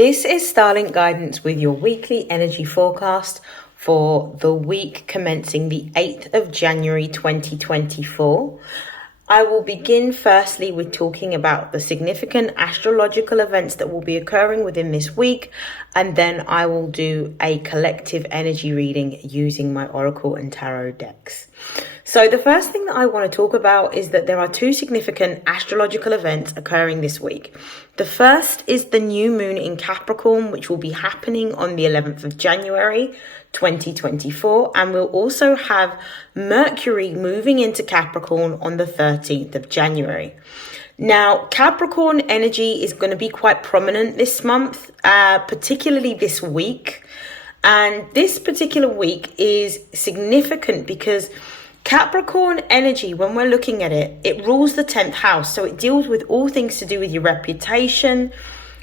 This is StarLink guidance with your weekly energy forecast for the week commencing the 8th of January 2024. I will begin firstly with talking about the significant astrological events that will be occurring within this week, and then I will do a collective energy reading using my Oracle and Tarot decks. So the first thing that I want to talk about is that there are two significant astrological events occurring this week. The first is the new moon in Capricorn, which will be happening on the 11th of January 2024, and we'll also have Mercury moving into Capricorn on the 13th of January. Now, Capricorn energy is going to be quite prominent this month, particularly this week. And this particular week is significant because Capricorn energy, when we're looking at it, it rules the 10th house. So it deals with all things to do with your reputation,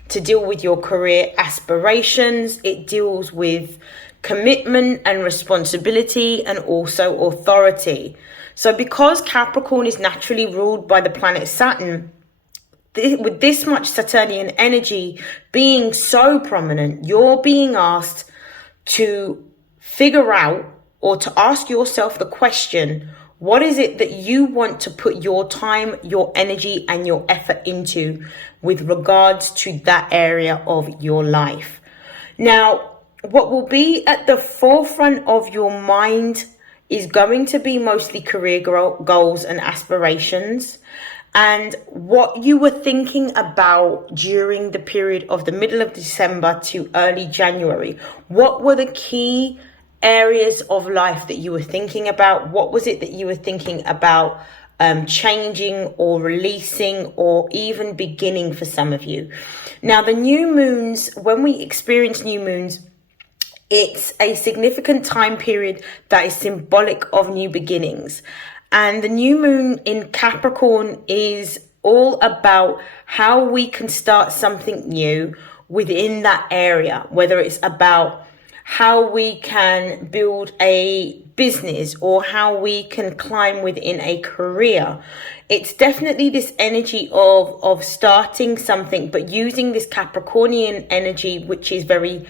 to deal with your career aspirations. It deals with commitment and responsibility and also authority. So because Capricorn is naturally ruled by the planet Saturn, with this much Saturnian energy being so prominent, you're being asked to figure out or to ask yourself the question, what is it that you want to put your time, your energy, and your effort into with regards to that area of your life? Now, what will be at the forefront of your mind is going to be mostly career goals and aspirations, and what you were thinking about during the period of the middle of December to early January. What were the key areas of life that you were thinking about? What was it that you were thinking about changing or releasing or even beginning for some of you? Now, the new moons, when we experience new moons, it's a significant time period that is symbolic of new beginnings. And the new moon in Capricorn is all about how we can start something new within that area, whether it's about how we can build a business or how we can climb within a career. It's definitely this energy of starting something, but using this Capricornian energy, which is very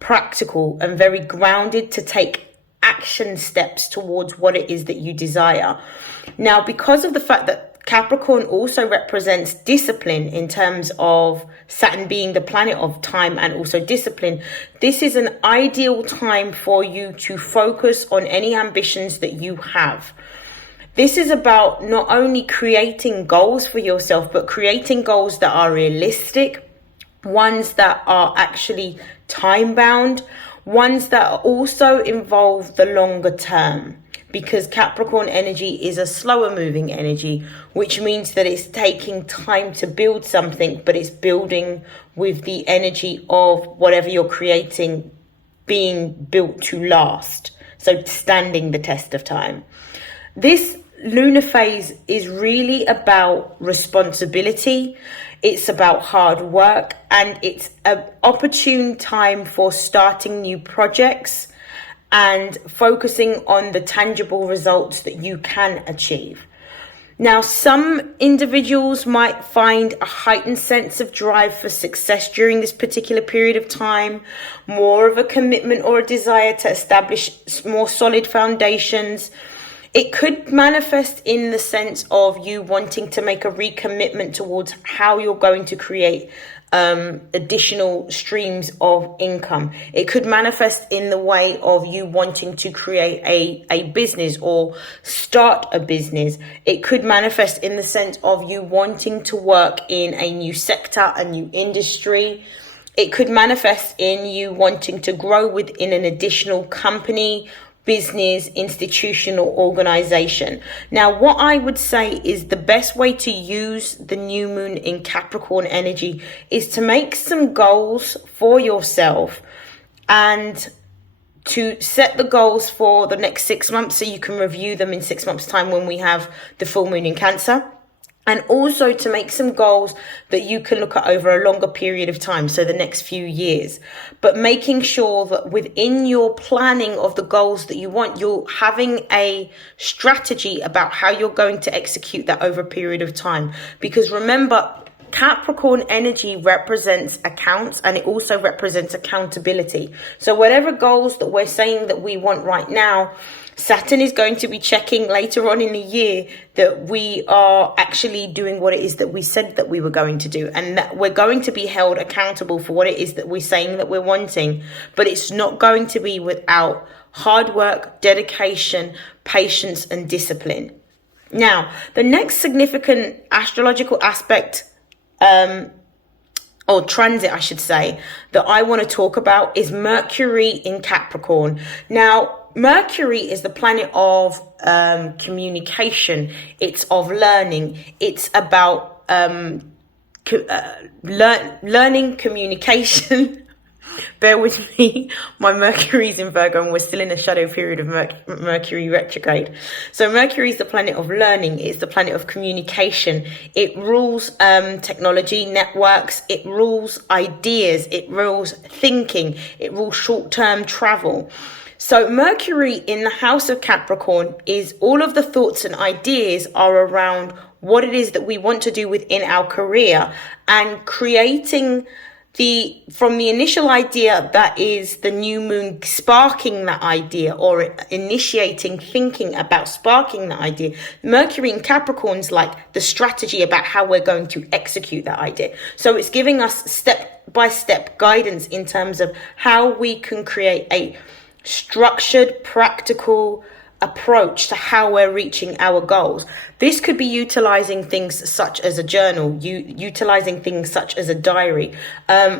practical and very grounded to take action steps towards what it is that you desire. Now, because of the fact that Capricorn also represents discipline in terms of Saturn being the planet of time and also discipline, this is an ideal time for you to focus on any ambitions that you have. This is about not only creating goals for yourself, but creating goals that are realistic, ones that are actually time-bound, ones that also involve the longer term, because Capricorn energy is a slower moving energy, which means that it's taking time to build something, but it's building with the energy of whatever you're creating being built to last, so standing the test of time. This lunar phase is really about responsibility. It's about hard work, and it's an opportune time for starting new projects and focusing on the tangible results that you can achieve. Now, some individuals might find a heightened sense of drive for success during this particular period of time, more of a commitment or a desire to establish more solid foundations. It could manifest in the sense of you wanting to make a recommitment towards how you're going to create additional streams of income. It could manifest in the way of you wanting to create a business or start a business. It could manifest in the sense of you wanting to work in a new sector, a new industry. It could manifest in you wanting to grow within an additional company, business, institution, or organization. Now, what I would say is the best way to use the new moon in Capricorn energy is to make some goals for yourself and to set the goals for the next 6 months so you can review them in 6 months' time when we have the full moon in Cancer. And also to make some goals that you can look at over a longer period of time, so the next few years. But making sure that within your planning of the goals that you want, you're having a strategy about how you're going to execute that over a period of time. Because remember, Capricorn energy represents accounts, and it also represents accountability. So whatever goals that we're saying that we want right now, Saturn is going to be checking later on in the year that we are actually doing what it is that we said that we were going to do, and that we're going to be held accountable for what it is that we're saying that we're wanting. But it's not going to be without hard work, dedication, patience, and discipline. Now, the next significant astrological aspect, or transit, I should say, that I want to talk about is Mercury in Capricorn. Now, Mercury is the planet of communication. It's of learning. It's about learning, communication. Bear with me, my Mercury's in Virgo and we're still in a shadow period of Mercury retrograde. So Mercury is the planet of learning. It's the planet of communication. It rules technology, networks. It rules ideas. It rules thinking. It rules short-term travel. So Mercury in the house of Capricorn is all of the thoughts and ideas are around what it is that we want to do within our career, and creating from the initial idea that is the new moon sparking that idea, or initiating thinking about sparking that idea. Mercury in Capricorn's like the strategy about how we're going to execute that idea. So it's giving us step-by-step guidance in terms of how we can create a structured, practical approach to how we're reaching our goals. This could be utilizing things such as a journal, utilizing things such as a diary,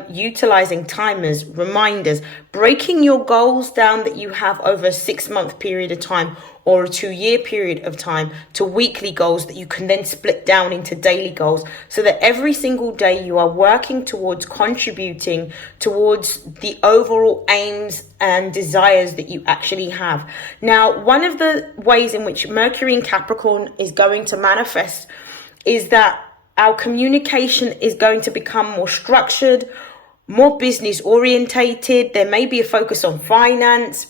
utilizing timers, reminders, breaking your goals down that you have over a 6-month period of time or a 2-year period of time to weekly goals that you can then split down into daily goals, so that every single day you are working towards contributing towards the overall aims and desires that you actually have. Now, one of the ways in which Mercury in Capricorn is going to manifest is that our communication is going to become more structured, more business orientated. There may be a focus on finance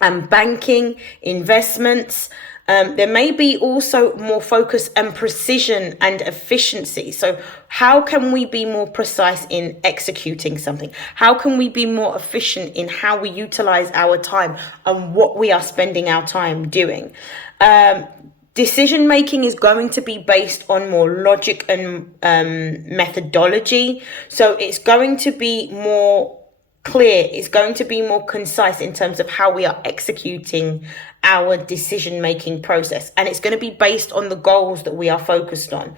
and banking, investments. There may be also more focus and precision and efficiency. So how can we be more precise in executing something? How can we be more efficient in how we utilize our time and what we are spending our time doing? Decision making is going to be based on more logic and methodology. So it's going to be more clear. It's going to be more concise in terms of how we are executing our decision-making process. And it's going to be based on the goals that we are focused on.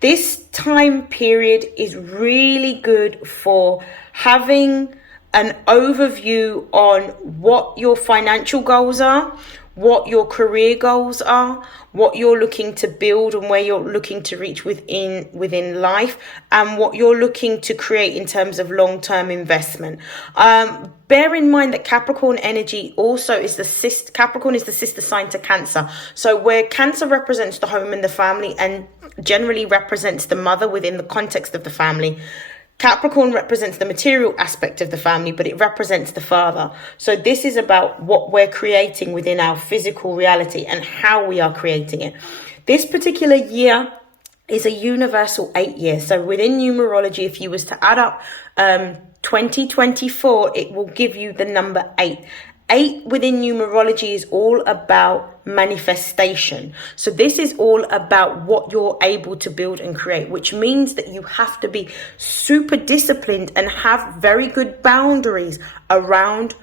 This time period is really good for having an overview on what your financial goals are, what your career goals are, what you're looking to build and where you're looking to reach within life, and what you're looking to create in terms of long-term investment. Bear in mind that Capricorn energy also is Capricorn is the sister sign to Cancer. So where Cancer represents the home and the family and generally represents the mother within the context of the family, Capricorn represents the material aspect of the family, but it represents the father. So this is about what we're creating within our physical reality and how we are creating it. This particular year is a universal 8 year. So within numerology, if you was to add up 2024, it will give you the number 8. 8 within numerology is all about manifestation. So this is all about what you're able to build and create, which means that you have to be super disciplined and have very good boundaries around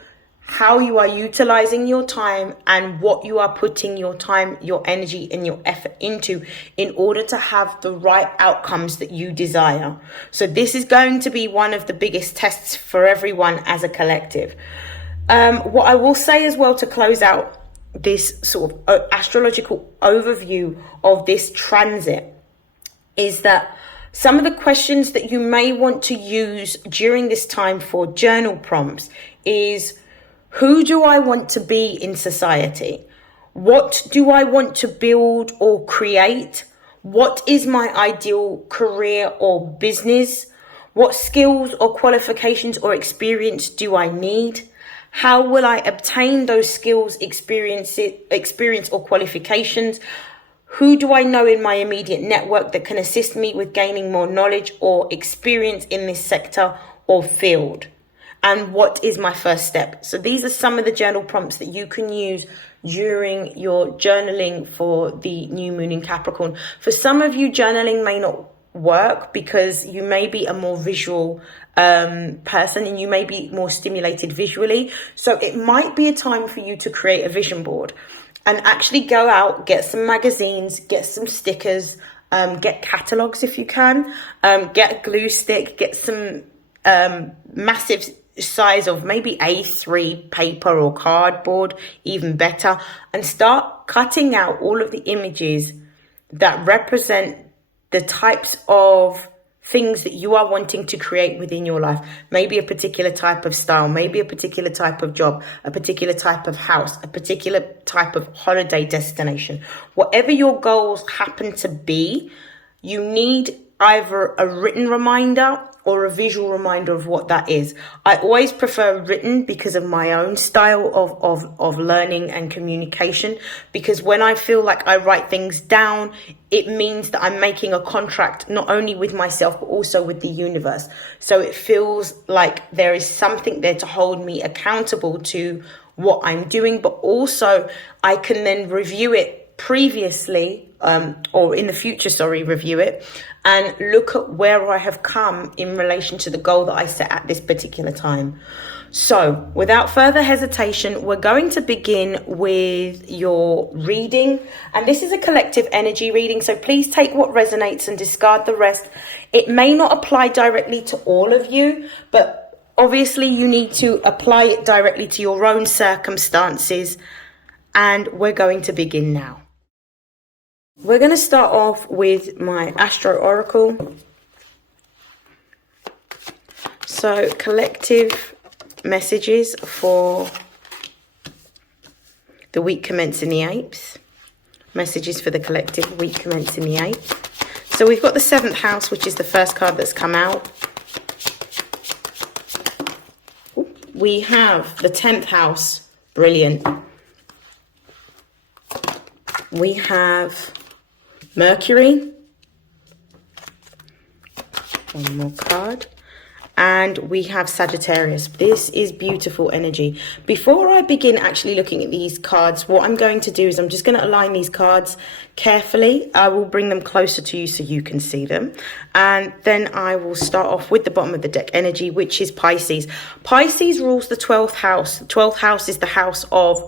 how you are utilizing your time and what you are putting your time, your energy, and your effort into in order to have the right outcomes that you desire. So this is going to be one of the biggest tests for everyone as a collective. What I will say as well to close out this sort of astrological overview of this transit is that some of the questions that you may want to use during this time for journal prompts is: who do I want to be in society? What do I want to build or create? What is my ideal career or business? What skills or qualifications or experience do I need? How will I obtain those skills, experience or qualifications? Who do I know in my immediate network that can assist me with gaining more knowledge or experience in this sector or field? And what is my first step? So these are some of the journal prompts that you can use during your journaling for the new moon in Capricorn. For some of you, journaling may not work because you may be a more visual person and you may be more stimulated visually. So it might be a time for you to create a vision board and actually go out, get some magazines, get some stickers, get catalogs if you can, get a glue stick, get some massive size of maybe A3 paper or cardboard, even better, and start cutting out all of the images that represent the types of things that you are wanting to create within your life. Maybe a particular type of style, maybe a particular type of job, a particular type of house, a particular type of holiday destination. Whatever your goals happen to be, you need either a written reminder or a visual reminder of what that is. I always prefer written because of my own style of learning and communication, because when I feel like I write things down, it means that I'm making a contract not only with myself but also with the universe. So it feels like there is something there to hold me accountable to what I'm doing, but also I can then review it previously or in the future, review it and look at where I have come in relation to the goal that I set at this particular time. So without further hesitation, we're going to begin with your reading. And this is a collective energy reading, so please take what resonates and discard the rest. It may not apply directly to all of you, but obviously you need to apply it directly to your own circumstances. And we're going to begin now. We're going to start off with my Astro Oracle. So, collective messages for the week commencing the 8th. Messages for the collective week commencing the 8th. So, we've got the 7th house, which is the first card that's come out. We have the 10th house. Brilliant. We have Mercury, one more card, and we have Sagittarius. This is beautiful energy. Before I begin actually looking at these cards, what I'm going to do is I'm just going to align these cards carefully. I will bring them closer to you so you can see them, and then I will start off with the bottom of the deck energy, which is Pisces. Pisces rules the 12th house. The 12th house is the house of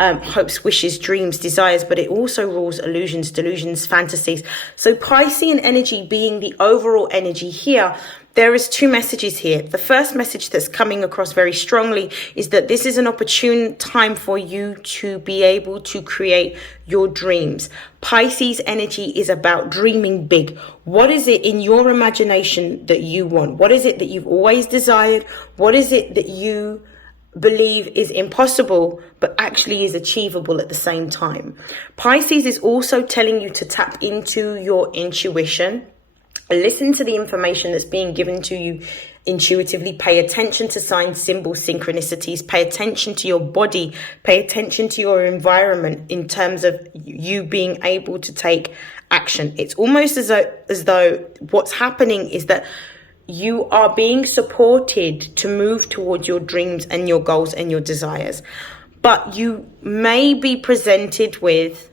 hopes, wishes, dreams, desires, but it also rules illusions, delusions, fantasies. So Piscean energy being the overall energy here, there is two messages here. The first message that's coming across very strongly is that this is an opportune time for you to be able to create your dreams. Pisces energy is about dreaming big. What is it in your imagination that you want? What is it that you've always desired? What is it that you believe is impossible but actually is achievable at the same time? Pisces is also telling you to tap into your intuition. Listen to the information that's being given to you intuitively. Pay attention to signs, symbols, synchronicities. Pay attention to your body. Pay attention to your environment in terms of you being able to take action. It's almost as though what's happening is that you are being supported to move towards your dreams and your goals and your desires. But you may be presented with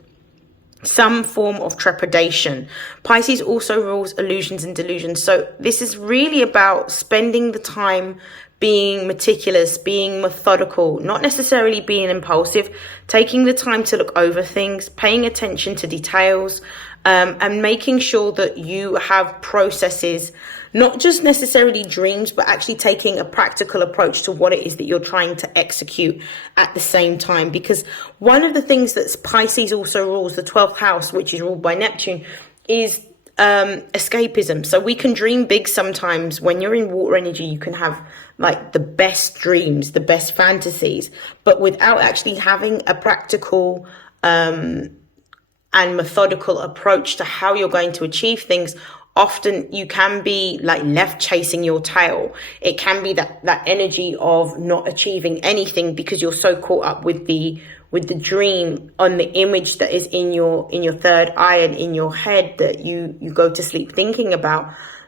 some form of trepidation. Pisces also rules illusions and delusions. So this is really about spending the time being meticulous, being methodical, not necessarily being impulsive, taking the time to look over things, paying attention to details, and making sure that you have processes, not just necessarily dreams, but actually taking a practical approach to what it is that you're trying to execute at the same time. Because one of the things that Pisces also rules, the 12th house, which is ruled by Neptune, is escapism. So we can dream big sometimes. When you're in water energy, you can have like the best dreams, the best fantasies, but without actually having a practical and methodical approach to how you're going to achieve things, often you can be like left chasing your tail. It can be that energy of not achieving anything because you're so caught up with the with the dream on the image that is in your third eye and in your head that you go to sleep thinking about,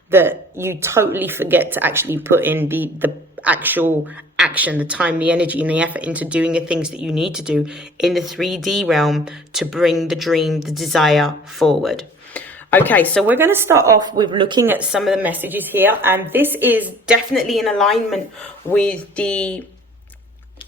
that you totally forget to actually put in the actual action, the time, the energy, and the effort into doing the things that you need to do in the 3D realm to bring the dream, the desire forward. Okay, so we're going to start off with looking at some of the messages here, and this is definitely in alignment with the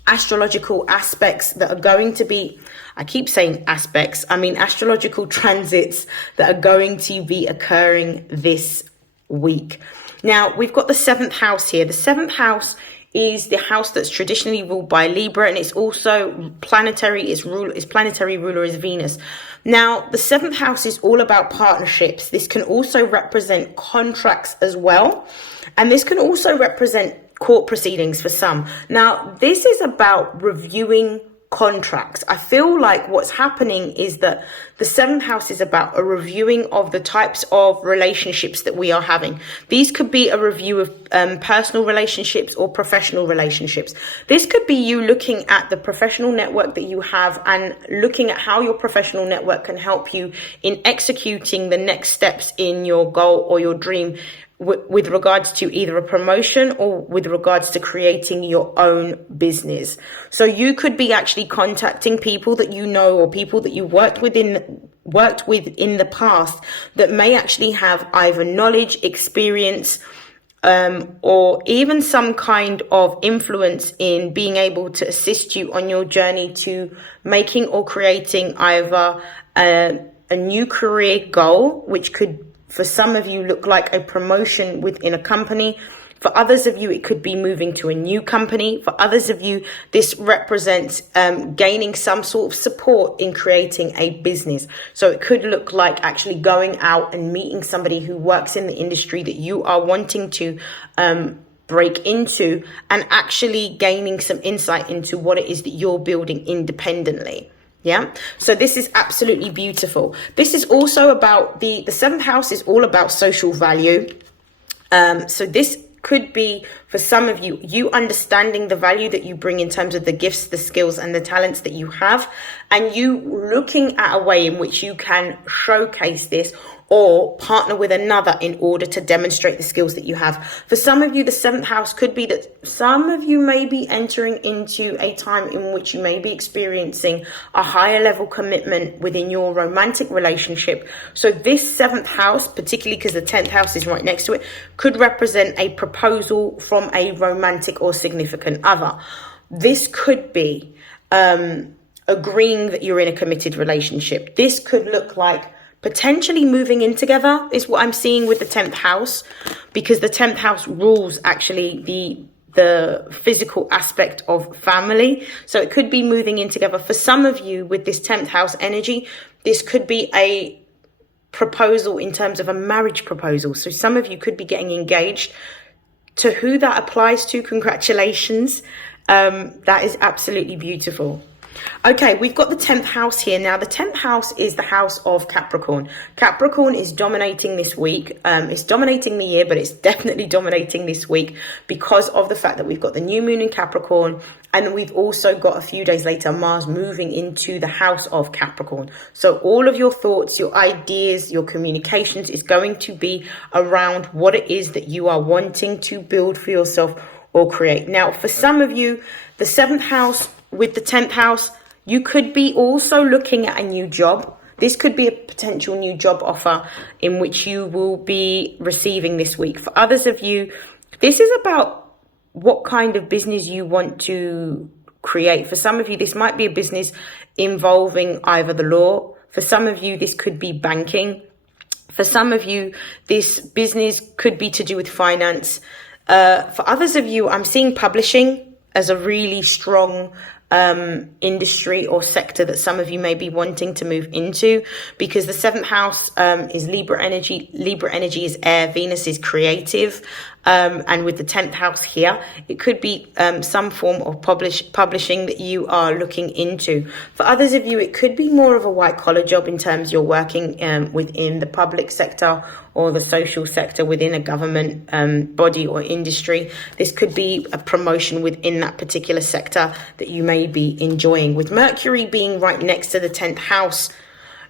astrological aspects that are going to be, I keep saying aspects, I mean astrological transits that are going to be occurring this week. Now, we've got the 7th house here. The 7th house is the house that's traditionally ruled by Libra, and it's also planetary. Its planetary ruler is Venus. Now, the 7th house is all about partnerships. This can also represent contracts as well, and this can also represent court proceedings for some. Now, this is about reviewing contracts. I feel like what's happening is that the 7th house is about a reviewing of the types of relationships that we are having. These could be a review of personal relationships or professional relationships. This could be you looking at the professional network that you have and looking at how your professional network can help you in executing the next steps in your goal or your dream, with regards to either a promotion or with regards to creating your own business. So you could be actually contacting people that you know or people that you worked with in the past that may actually have either knowledge, experience, or even some kind of influence in being able to assist you on your journey to making or creating either a new career goal, which could, for some of you, look like a promotion within a company. For others of you, it could be moving to a new company. For others of you, this represents gaining some sort of support in creating a business. So it could look like actually going out and meeting somebody who works in the industry that you are wanting to break into, and actually gaining some insight into what it is that you're building independently. Yeah, so this is absolutely beautiful. This is also about the 7th house is all about social value. So this could be, for some of you understanding the value that you bring in terms of the gifts, the skills, and the talents that you have, and you looking at a way in which you can showcase this or partner with another in order to demonstrate the skills that you have. For some of you, the 7th house could be that some of you may be entering into a time in which you may be experiencing a higher level commitment within your romantic relationship. So this 7th house, particularly because the 10th house is right next to it, could represent a proposal from a romantic or significant other. This could be agreeing that you're in a committed relationship. This could look like potentially moving in together, is what I'm seeing with the 10th house, because the 10th house rules actually the physical aspect of family. So it could be moving in together. For some of you with this 10th house energy, this could be a proposal in terms of a marriage proposal. So some of you could be getting engaged. To who that applies to, congratulations. That is absolutely beautiful. Okay, we've got the 10th house here. Now, the 10th house is the house of Capricorn. Capricorn is dominating this week. It's dominating the year, but it's definitely dominating this week because of the fact that we've got the new moon in Capricorn, and we've also got a few days later Mars moving into the house of Capricorn. So all of your thoughts, your ideas, your communications is going to be around what it is that you are wanting to build for yourself or create. Now, for some of you, the 7th house with the 10th house, you could be also looking at a new job. This could be a potential new job offer in which you will be receiving this week. For others of you, this is about what kind of business you want to create. For some of you, this might be a business involving either the law. For some of you, this could be banking. For some of you, this business could be to do with finance. For others of you, I'm seeing publishing as a really strong industry or sector that some of you may be wanting to move into, because the 7th house is Libra energy. Libra energy is air. Venus is creative. And with the 10th house here, it could be some form of publishing that you are looking into. For others of you, it could be more of a white collar job in terms you're working within the public sector or the social sector within a government body or industry. This could be a promotion within that particular sector that you may be enjoying. With Mercury being right next to the 10th house,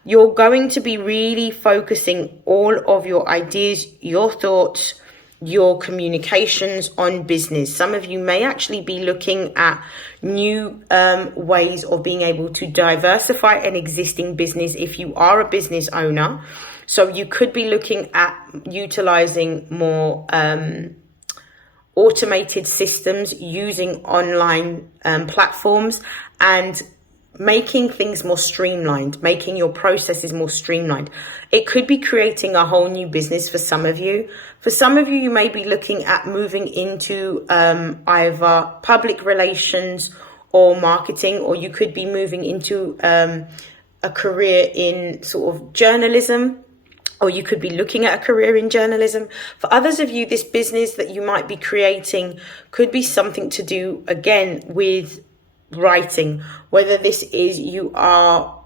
you're going to be really focusing all of your ideas, your thoughts, your communications on business. Some of you may actually be looking at new ways of being able to diversify an existing business if you are a business owner. So you could be looking at utilizing more automated systems, using online platforms, and making things more streamlined, making your processes more streamlined. It could be creating a whole new business for some of you. For some of you, you may be looking at moving into either public relations or marketing, or you could be moving into a career in sort of journalism, or you could be looking at a career in journalism. For others of you, this business that you might be creating could be something to do, again, with writing, whether this is you are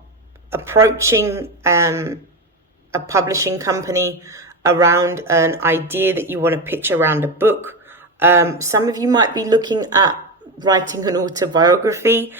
approaching a publishing company around an idea that you want to pitch around a book. Some of you might be looking at writing an autobiography.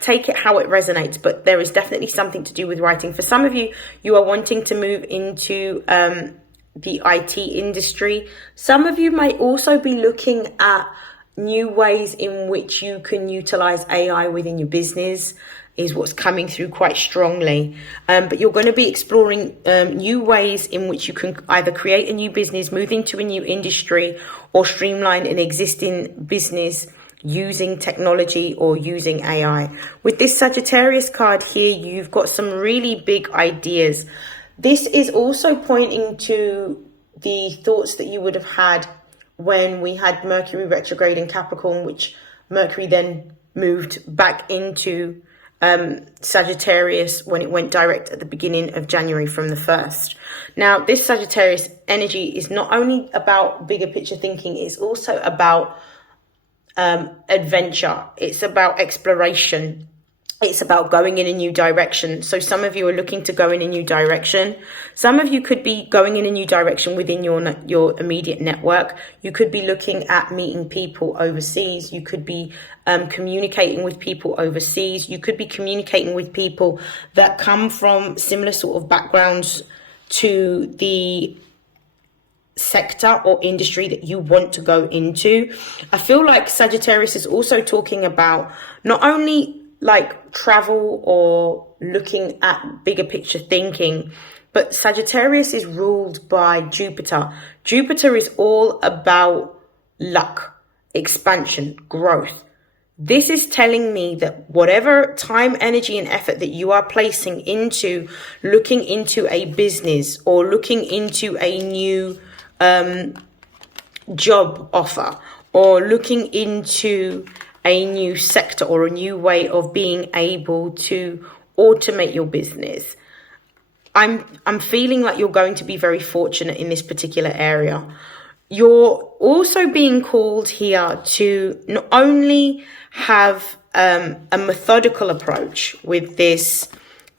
Take it how it resonates, but there is definitely something to do with writing. For some of you, you are wanting to move into the IT industry. Some of you might also be looking at new ways in which you can utilize AI within your business, is what's coming through quite strongly. But you're going to be exploring new ways in which you can either create a new business, move into a new industry, or streamline an existing business using technology or using AI. With this Sagittarius card here, you've got some really big ideas. This is also pointing to the thoughts that you would have had when we had Mercury retrograde in Capricorn, which Mercury then moved back into Sagittarius when it went direct at the beginning of January from the 1st. Now, this Sagittarius energy is not only about bigger picture thinking, it's also about adventure. It's about exploration. It's about going in a new direction. So some of you are looking to go in a new direction. Some of you could be going in a new direction within your immediate network. You could be looking at meeting people overseas. You could be communicating with people overseas. You could be communicating with people that come from similar sort of backgrounds to the sector or industry that you want to go into. I feel like Sagittarius is also talking about not only like travel or looking at bigger picture thinking, but Sagittarius is ruled by Jupiter. Jupiter is all about luck, expansion, growth. This is telling me that whatever time, energy, and effort that you are placing into looking into a business or looking into a new job offer or looking into a new sector or a new way of being able to automate your business, I'm feeling like you're going to be very fortunate in this particular area. You're also being called here to not only have a methodical approach with this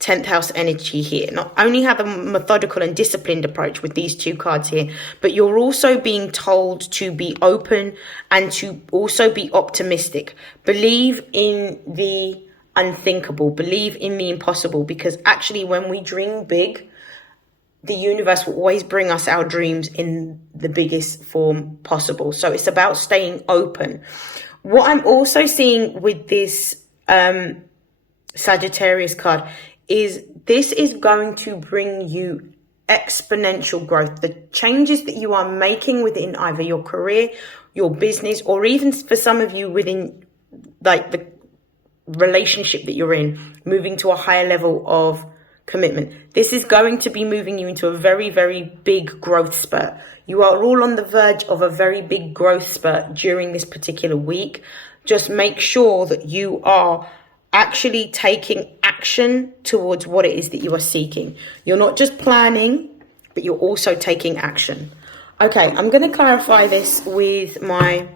10th house energy here, not only have a methodical and disciplined approach with these two cards here, but you're also being told to be open and to also be optimistic. Believe in the unthinkable, believe in the impossible, because actually when we dream big, the universe will always bring us our dreams in the biggest form possible. So it's about staying open. What I'm also seeing with this Sagittarius card is this is going to bring you exponential growth. The changes that you are making within either your career, your business, or even for some of you within like the relationship that you're in, moving to a higher level of commitment. This is going to be moving you into a very, very big growth spurt. You are all on the verge of a very big growth spurt during this particular week. Just make sure that you are actually taking action towards what it is that you are seeking. You're not just planning, but you're also taking action. Okay, I'm going to clarify this with my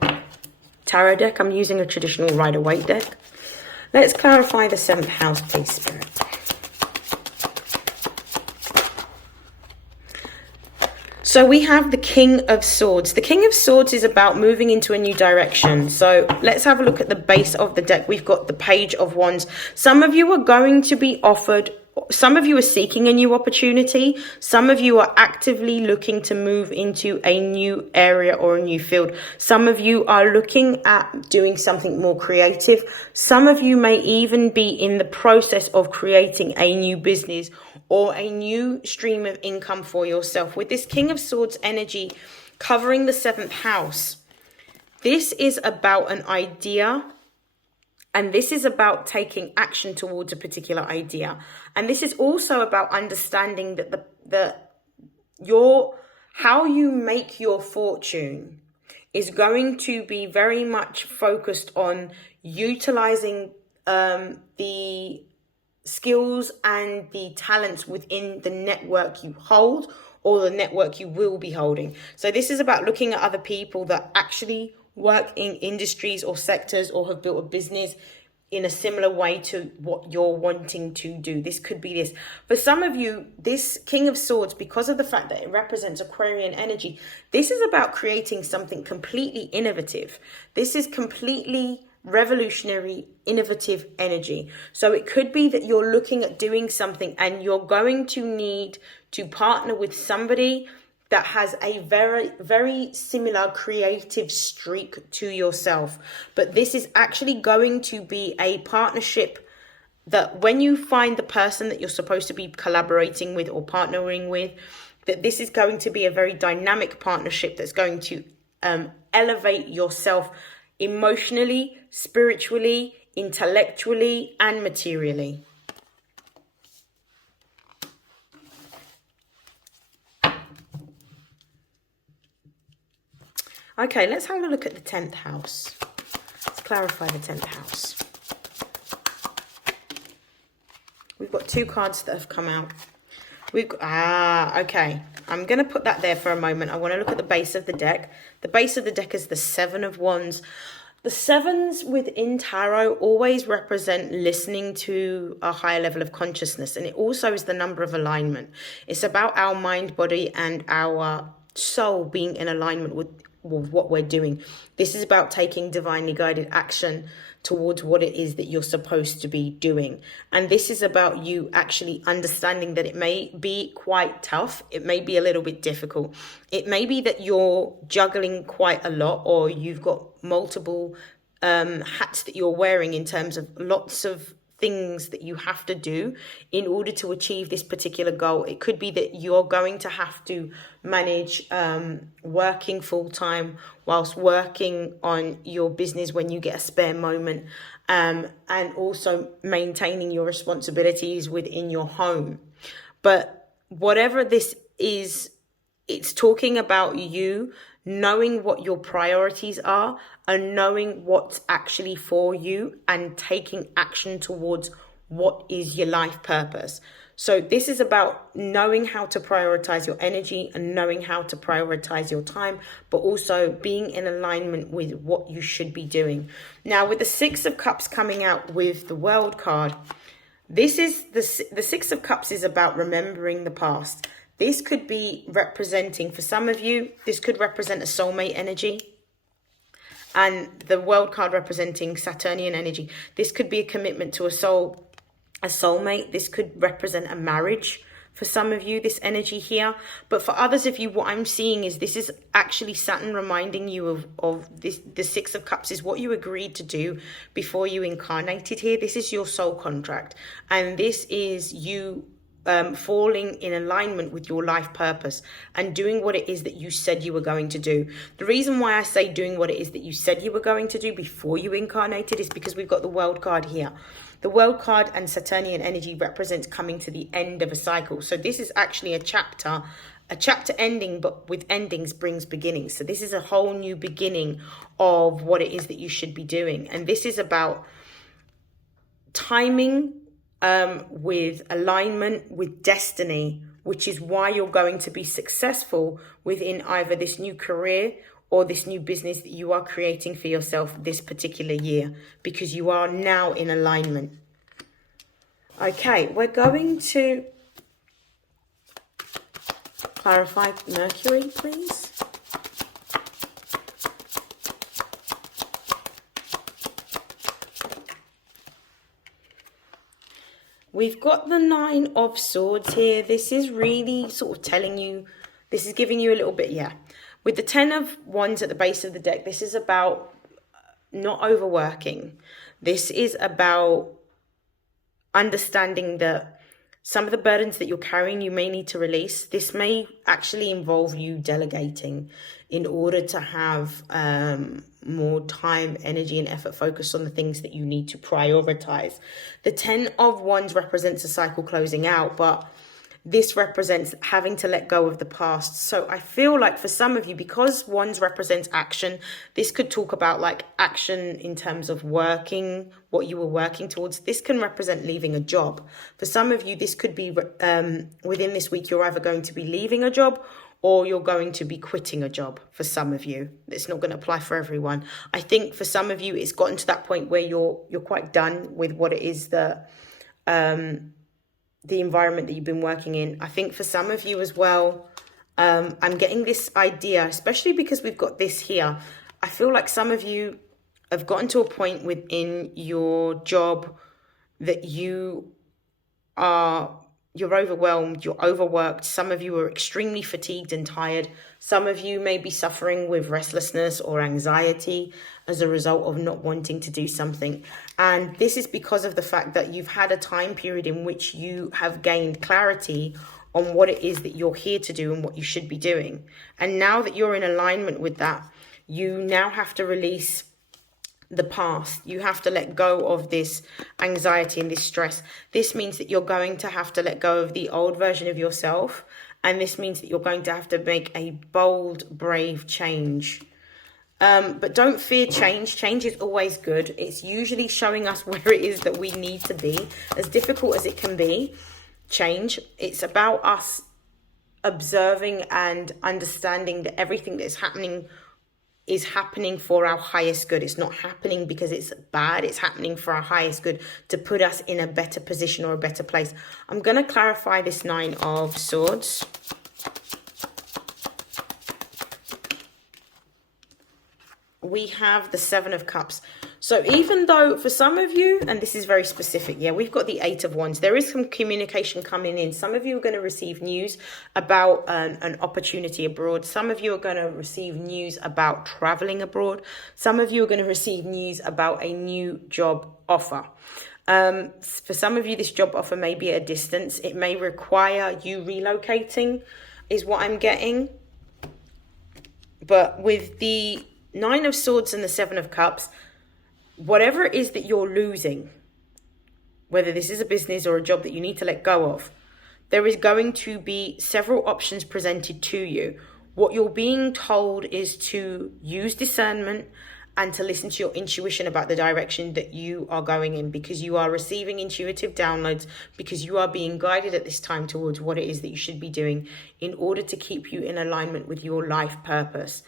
tarot deck. I'm using a traditional Rider-Waite deck. Let's clarify the 7th house, please, Spirit. So we have the King of Swords. The King of Swords is about moving into a new direction. So let's have a look at the base of the deck. We've got the Page of Wands. Some of you are going to be offered, some of you are seeking a new opportunity. Some of you are actively looking to move into a new area or a new field. Some of you are looking at doing something more creative. Some of you may even be in the process of creating a new business or a new stream of income for yourself. With this King of Swords energy covering the 7th house, this is about an idea, and this is about taking action towards a particular idea. And this is also about understanding that how you make your fortune is going to be very much focused on utilizing the skills and the talents within the network you hold or the network you will be holding. So this is about looking at other people that actually work in industries or sectors or have built a business in a similar way to what you're wanting to do. This could be this. For some of you, this King of Swords, because of the fact that it represents Aquarian energy, this is about creating something completely innovative. This is completely revolutionary, innovative energy. So it could be that you're looking at doing something and you're going to need to partner with somebody that has a very, very similar creative streak to yourself. But this is actually going to be a partnership that when you find the person that you're supposed to be collaborating with or partnering with, that this is going to be a very dynamic partnership that's going to elevate yourself emotionally, spiritually, intellectually, and materially. Okay, let's have a look at the 10th house. Let's clarify the 10th house. We've got 2 cards that have come out. We've got, okay. I'm going to put that there for a moment. I want to look at the base of the deck. The base of the deck is the 7 of Wands. The 7s within tarot always represent listening to a higher level of consciousness. And it also is the number of alignment. It's about our mind, body, and our soul being in alignment with what we're doing. This is about taking divinely guided action towards what it is that you're supposed to be doing. And this is about you actually understanding that it may be quite tough. It may be a little bit difficult. It may be that you're juggling quite a lot, or you've got multiple hats that you're wearing in terms of lots of things that you have to do in order to achieve this particular goal. It could be that you're going to have to manage working full-time whilst working on your business when you get a spare moment, and also maintaining your responsibilities within your home. But whatever this is, it's talking about you knowing what your priorities are and knowing what's actually for you and taking action towards what is your life purpose. So this is about knowing how to prioritize your energy and knowing how to prioritize your time, but also being in alignment with what you should be doing. Now, with the 6 of Cups coming out with the World card, this is the 6 of Cups is about remembering the past. This could be representing, for some of you, this could represent a soulmate energy. And the World card representing Saturnian energy. This could be a commitment to a soulmate. This could represent a marriage for some of you, this energy here. But for others of you, what I'm seeing is this is actually Saturn reminding you of this. The 6 of Cups is what you agreed to do before you incarnated here. This is your soul contract. And this is you falling in alignment with your life purpose and doing what it is that you said you were going to do. The reason why I say doing what it is that you said you were going to do before you incarnated is because we've got the World card here. The World card and Saturnian energy represents coming to the end of a cycle. So this is actually a chapter ending, but with endings brings beginnings. So this is a whole new beginning of what it is that you should be doing. And this is about timing, with alignment, with destiny, which is why you're going to be successful within either this new career or this new business that you are creating for yourself this particular year, because you are now in alignment. Okay, we're going to clarify Mercury, please. We've got the Nine of Swords here. This is really sort of telling you, this is giving you a little bit, With the Ten of Wands at the base of the deck, this is about not overworking. This is about understanding that some of the burdens that you're carrying, you may need to release. This may actually involve you delegating in order to have more time, energy, and effort focused on the things that you need to prioritize. The Ten of Wands represents a cycle closing out, but this represents having to let go of the past. So I feel like for some of you, because Wands represents action, this could talk about like action in terms of working, what you were working towards. This can represent leaving a job. For some of you, this could be within this week, you're either going to be leaving a job or you're going to be quitting a job. For some of you, it's not going to apply for everyone. I think for some of you, it's gotten to that point where you're quite done with what it is that the environment that you've been working in. I think for some of you as well, I'm getting this idea, especially because we've got this here. I feel like some of you have gotten to a point within your job that you're overwhelmed, you're overworked. Some of you are extremely fatigued and tired. Some of you may be suffering with restlessness or anxiety as a result of not wanting to do something. And this is because of the fact that you've had a time period in which you have gained clarity on what it is that you're here to do and what you should be doing. And now that you're in alignment with that, you now have to release the past. You have to let go of this anxiety and this stress. This means that you're going to have to let go of the old version of yourself. And this means that you're going to have to make a bold, brave change. But don't fear change. Change is always good. It's usually showing us where it is that we need to be. As difficult as it can be, change. It's about us observing and understanding that everything that is happening for our highest good. It's not happening because it's bad. It's happening for our highest good, to put us in a better position or a better place. I'm going to clarify this Nine of Swords. We have the Seven of Cups. So even though for some of you, and this is very specific, we've got the Eight of Wands. There is some communication coming in. Some of you are going to receive news about an opportunity abroad. Some of you are going to receive news about traveling abroad. Some of you are going to receive news about a new job offer. For some of you, this job offer may be at a distance. It may require you relocating, is what I'm getting. But with the Nine of Swords and the Seven of Cups, whatever it is that you're losing, whether this is a business or a job that you need to let go of, there is going to be several options presented to you. What you're being told is to use discernment and to listen to your intuition about the direction that you are going in, because you are receiving intuitive downloads, because you are being guided at this time towards what it is that you should be doing in order to keep you in alignment with your life purpose.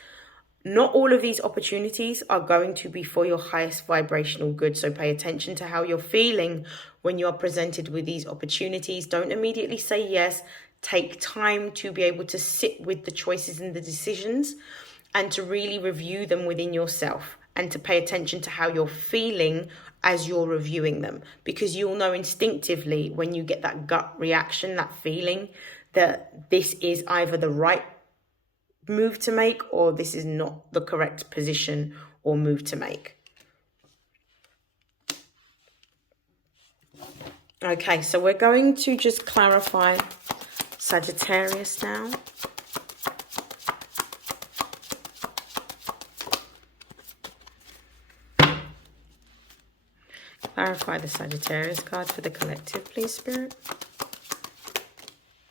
Not all of these opportunities are going to be for your highest vibrational good. So pay attention to how you're feeling when you are presented with these opportunities. Don't immediately say yes. Take time to be able to sit with the choices and the decisions and to really review them within yourself, and to pay attention to how you're feeling as you're reviewing them, because you'll know instinctively when you get that gut reaction, that feeling that this is either the right move to make or this is not the correct position or move to make. Okay, so we're going to just clarify Sagittarius now. Clarify the Sagittarius card for the collective, please, Spirit.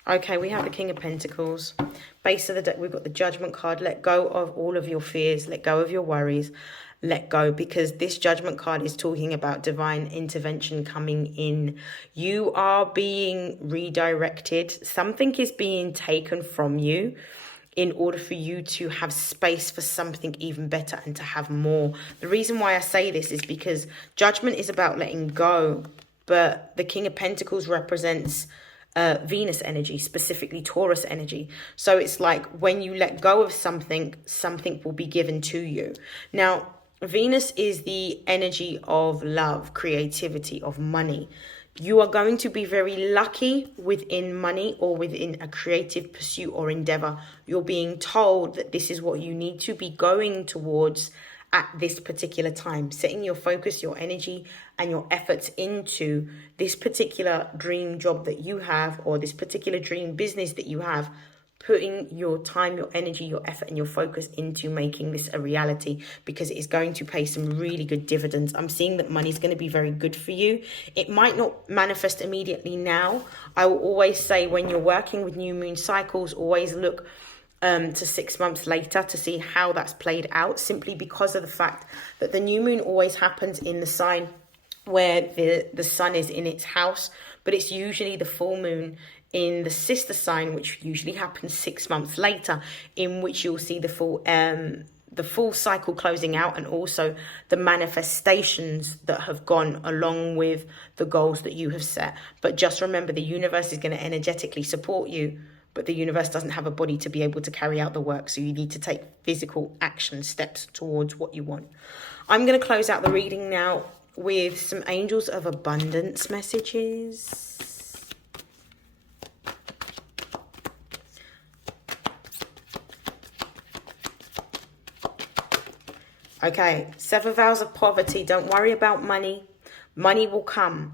Okay, we have the King of Pentacles. Base of the deck, we've got the Judgment card. Let go of all of your fears. Let go of your worries. Let go, because this Judgment card is talking about divine intervention coming in. You are being redirected. Something is being taken from you in order for you to have space for something even better and to have more. The reason why I say this is because Judgment is about letting go, but the King of Pentacles represents Venus energy, specifically Taurus energy. So it's like when you let go of something, something will be given to you. Now, Venus is the energy of love, creativity, of money. You are going to be very lucky within money or within a creative pursuit or endeavor. You're being told that this is what you need to be going towards at this particular time, setting your focus, your energy, and your efforts into this particular dream job that you have, or this particular dream business that you have, putting your time, your energy, your effort, and your focus into making this a reality, because it is going to pay some really good dividends. I'm seeing that money is going to be very good for you. It might not manifest immediately now. I will always say, when you're working with new moon cycles, always look to 6 months later to see how that's played out, simply because of the fact that the new moon always happens in the sign where the sun is in its house, but it's usually the full moon in the sister sign, which usually happens 6 months later, in which you'll see the full cycle closing out, and also the manifestations that have gone along with the goals that you have set. But just remember, the universe is going to energetically support you, but the universe doesn't have a body to be able to carry out the work. So you need to take physical action steps towards what you want. I'm going to close out the reading now with some angels of abundance messages. Okay, 7 vows of poverty. Don't worry about money. Money will come.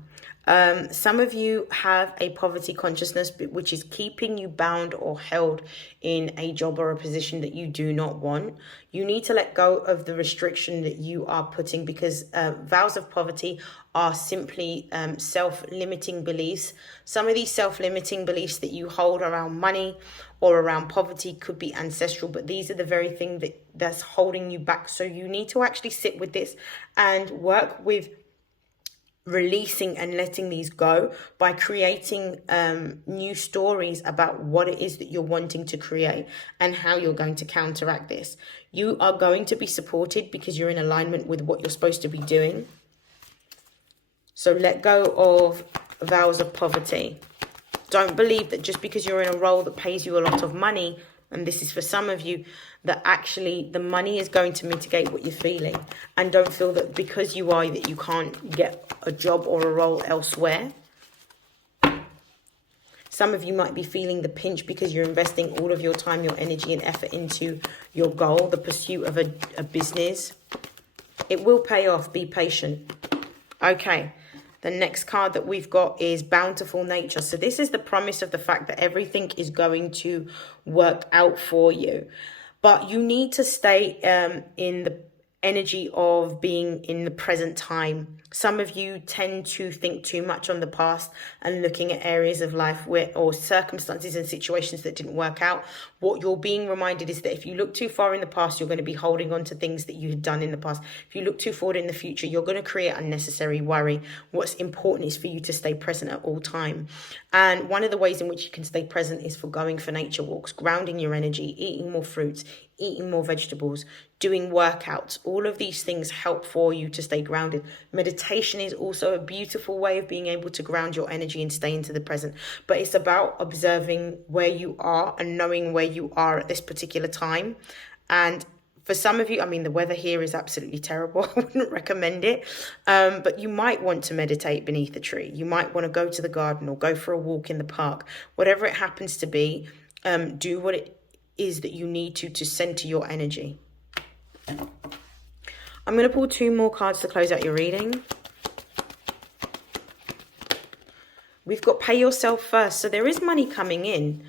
Some of you have a poverty consciousness, which is keeping you bound or held in a job or a position that you do not want. You need to let go of the restriction that you are putting, because vows of poverty are simply self-limiting beliefs. Some of these self-limiting beliefs that you hold around money or around poverty could be ancestral, but these are the very thing that's holding you back. So you need to actually sit with this and work with releasing and letting these go by creating new stories about what it is that you're wanting to create and how you're going to counteract this. You are going to be supported because you're in alignment with what you're supposed to be doing. So let go of vows of poverty. Don't believe that just because you're in a role that pays you a lot of money, and this is for some of you, that actually the money is going to mitigate what you're feeling. And don't feel that because you are, that you can't get a job or a role elsewhere. Some of you might be feeling the pinch because you're investing all of your time, your energy and effort into your goal, the pursuit of a business. It will pay off. Be patient. Okay. The next card that we've got is bountiful nature. So this is the promise of the fact that everything is going to work out for you. But you need to stay in the energy of being in the present time. Some of you tend to think too much on the past and looking at areas of life or circumstances and situations that didn't work out. What you're being reminded is that if you look too far in the past, you're going to be holding on to things that you had done in the past. If you look too forward in the future, you're going to create unnecessary worry. What's important is for you to stay present at all time. And one of the ways in which you can stay present is for going for nature walks, grounding your energy, eating more fruits, eating more vegetables, doing workouts. All of these things help for you to stay grounded. Meditation is also a beautiful way of being able to ground your energy and stay into the present. But it's about observing where you are and knowing where you are at this particular time. And for some of you, I mean, the weather here is absolutely terrible. I wouldn't recommend it. But you might want to meditate beneath a tree. You might want to go to the garden or go for a walk in the park. Whatever it happens to be, do what it is that you need to center your energy. I'm going to pull 2 more cards to close out your reading. We've got pay yourself first. So there is money coming in.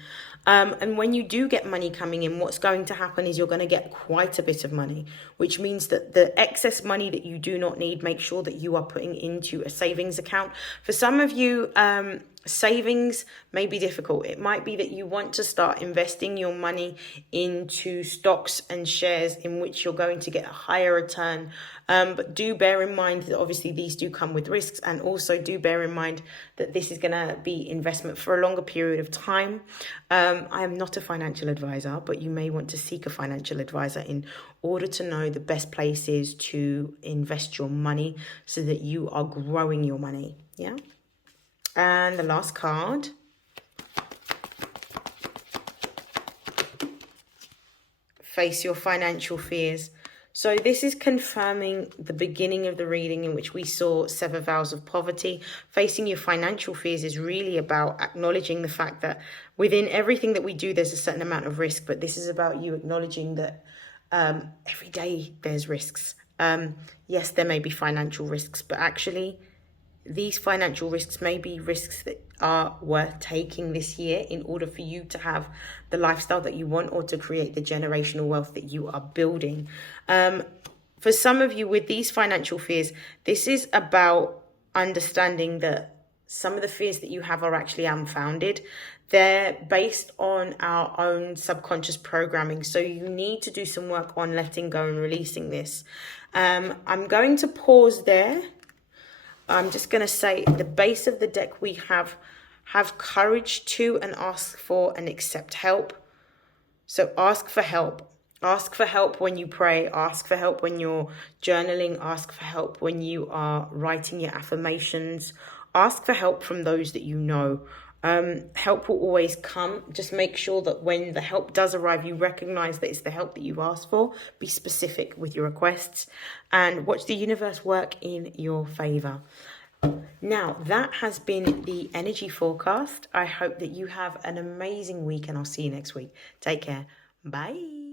And when you do get money coming in, what's going to happen is you're going to get quite a bit of money, which means that the excess money that you do not need, make sure that you are putting into a savings account. For some of you, Savings may be difficult. It might be that you want to start investing your money into stocks and shares in which you're going to get a higher return. But do bear in mind that obviously these do come with risks, and also do bear in mind that this is going to be investment for a longer period of time. I am not a financial advisor, but you may want to seek a financial advisor in order to know the best places to invest your money so that you are growing your money. Yeah. And the last card, face your financial fears. So this is confirming the beginning of the reading in which we saw 7 vows of poverty. Facing your financial fears is really about acknowledging the fact that within everything that we do, there's a certain amount of risk, but this is about you acknowledging that every day there's risks. Yes, there may be financial risks, but actually these financial risks may be risks that are worth taking this year in order for you to have the lifestyle that you want, or to create the generational wealth that you are building. For some of you with these financial fears, this is about understanding that some of the fears that you have are actually unfounded. They're based on our own subconscious programming. So you need to do some work on letting go and releasing this. I'm going to pause there. I'm just going to say the base of the deck we have courage to and ask for and accept help. So ask for help. Ask for help when you pray. Ask for help when you're journaling. Ask for help when you are writing your affirmations. Ask for help from those that you know. Help will always come. Just make sure that when the help does arrive, you recognize that it's the help that you've asked for. Be specific with your requests and watch the universe work in your favor. Now, that has been the energy forecast. I hope that you have an amazing week, and I'll see you next week. Take care. Bye.